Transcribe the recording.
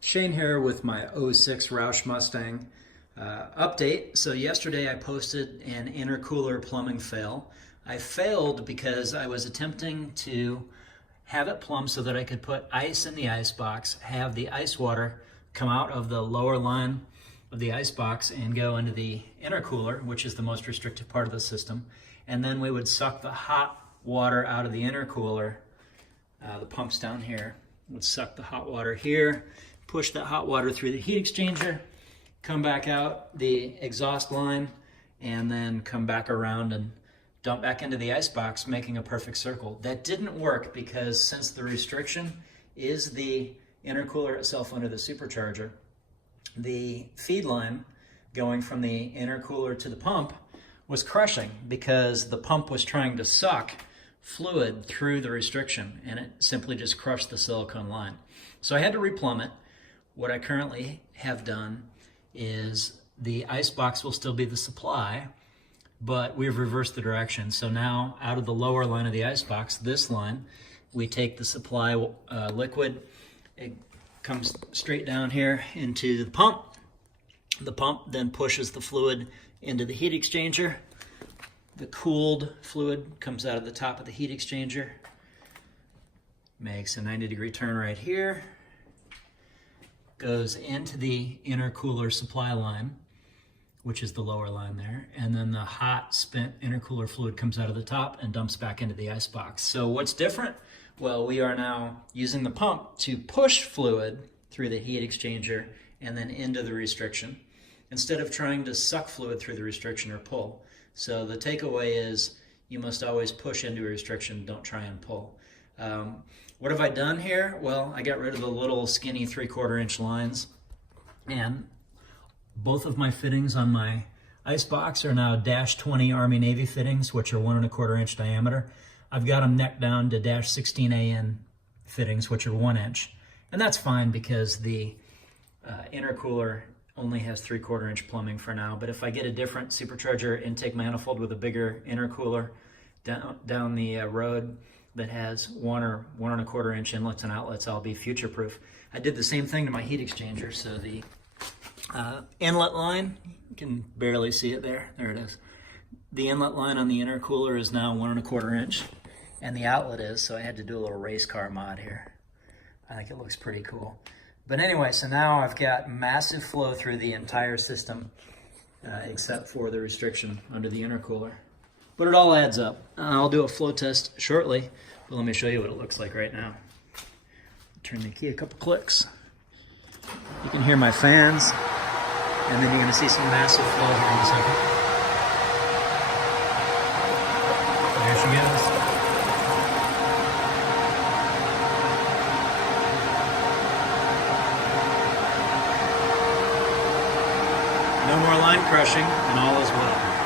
Shane here with my '06 Roush Mustang update. So yesterday I posted an intercooler plumbing fail. I failed because I was attempting to have it plumb so that I could put ice in the ice box, have the ice water come out of the lower line of the ice box and go into the intercooler, which is the most restrictive part of the system. And then we would suck the hot water out of the intercooler. The pump's down here. Would suck the hot water here, push that hot water through the heat exchanger, come back out the exhaust line, and then come back around and dump back into the ice box, making a perfect circle. That didn't work because since the restriction is the intercooler itself under the supercharger, the feed line going from the intercooler to the pump was crushing because the pump was trying to suck fluid through the restriction, and it simply just crushed the silicone line. So I had to replumb it. What I currently have done is the ice box will still be the supply, but we've reversed the direction. So now out of the lower line of the ice box, this line, we take the supply liquid. It comes straight down here into the pump. The pump then pushes the fluid into the heat exchanger. The cooled fluid comes out of the top of the heat exchanger, makes a 90-degree turn right here, goes into the intercooler supply line, which is the lower line there, and then the hot spent intercooler fluid comes out of the top and dumps back into the ice box. So what's different? Well, we are now using the pump to push fluid through the heat exchanger and then into the restriction, instead of trying to suck fluid through the restriction or pull. So the takeaway is you must always push into a restriction, don't try and pull. What have I done here? Well, I got rid of the little skinny 3/4 inch lines, and both of my fittings on my ice box are now -20 Army Navy fittings, which are 1 1/4 inch diameter. I've got them necked down to -16 AN fittings, which are 1 inch. And that's fine because the intercooler only has 3/4 inch plumbing for now. But if I get a different supercharger intake manifold with a bigger intercooler down the road that has 1 or 1 1/4 inch inlets and outlets, I'll be future proof. I did the same thing to my heat exchanger. So the inlet line, you can barely see it there. There it is. The inlet line on the intercooler is now 1 1/4 inch, and the outlet is, so I had to do a little race car mod here. I think it looks pretty cool. But anyway, so now I've got massive flow through the entire system, except for the restriction under the intercooler. But it all adds up. I'll do a flow test shortly, but let me show you what it looks like right now. Turn the key a couple clicks. You can hear my fans, and then you're going to see some massive flow here in a second. There she goes. No more line crushing, and all is well.